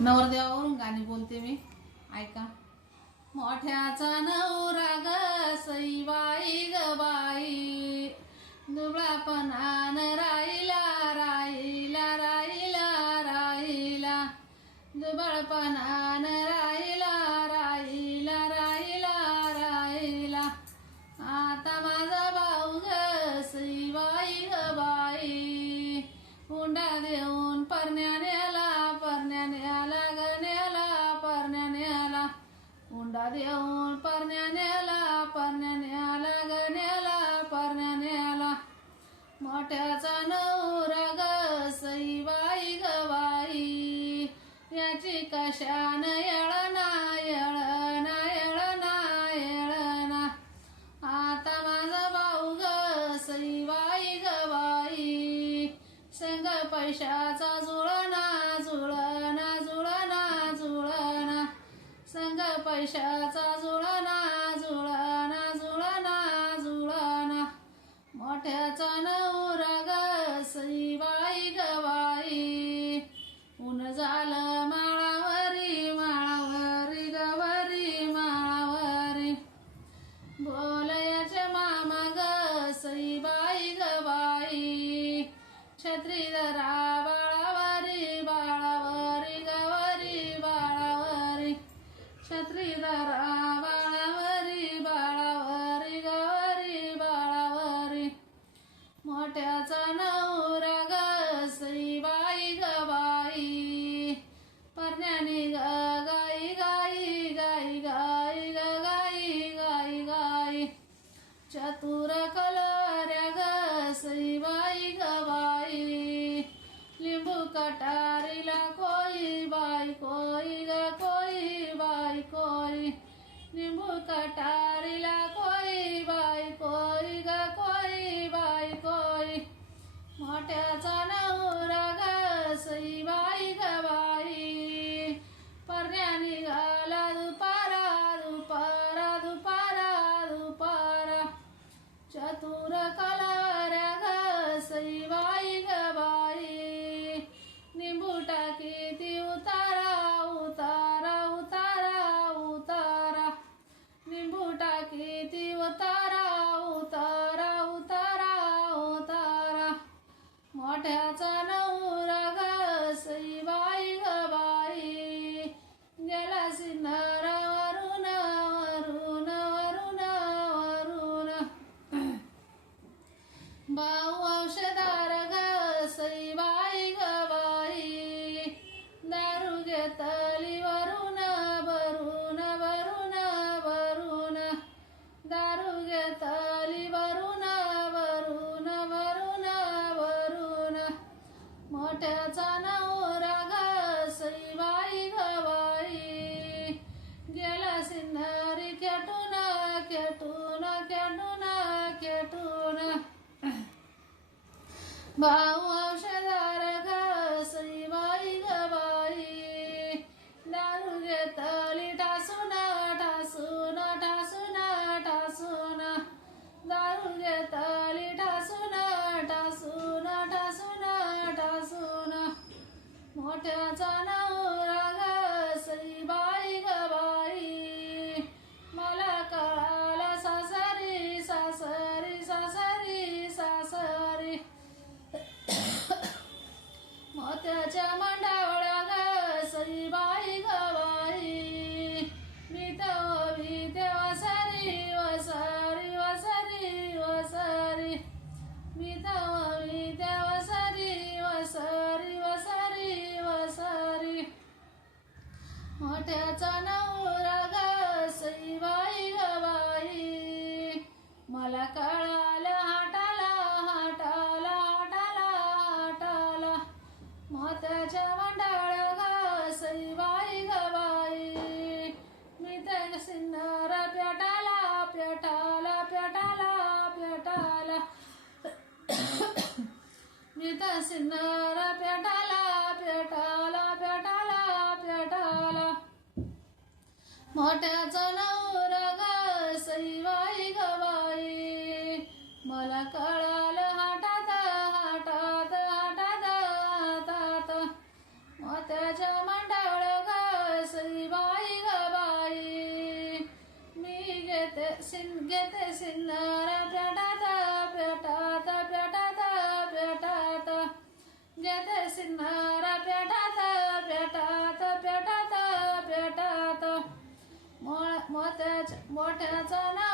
नवरदेवावरून गाणी बोलते मी. ऐका. मोठ्याचा नवरा ग सईबाई ग बाई. दुबळापणान राहिला राहिला राहिला राहिला. दुबळपणान राहिला राहिला राहिला राहिला. आता माझा बा हुंडा देऊन परण्या न्याला परण्या न्याला ग न्याला परण्या आला मोठ्याचा नवरा ग सईबाई ग बाई. याची कशान येळना येळना येळना येळना. आता माझा भाऊ ग सईबाई ग बाई. संग पैशाचा पैशाचा जुळना जुळना जुळना जुळना. मोठ्याचा नवरा ग सईबाई गवाई बाई. ऊन झालं माळावरी माळावरी गवरी माळावरी. बोलयाचे मामा ग सईबाई गवाई छत्री दराबा छत्रीधरा बाळावरी बाळावरी गरी बाळावरी. मोठ्याचा नाव भाऊ औषधार भाऊ सिन्नार पेटाला पेटाला पेटाला पेटाला मोठ्याचा नवरा ग सईबाई गवाई मला कळालं हाटात हाटात हाटात हातात मोत्याच्या मांडावळ ग सईबाई गवाई मी घेते सिन घेते सिन्नार पेटा what a what a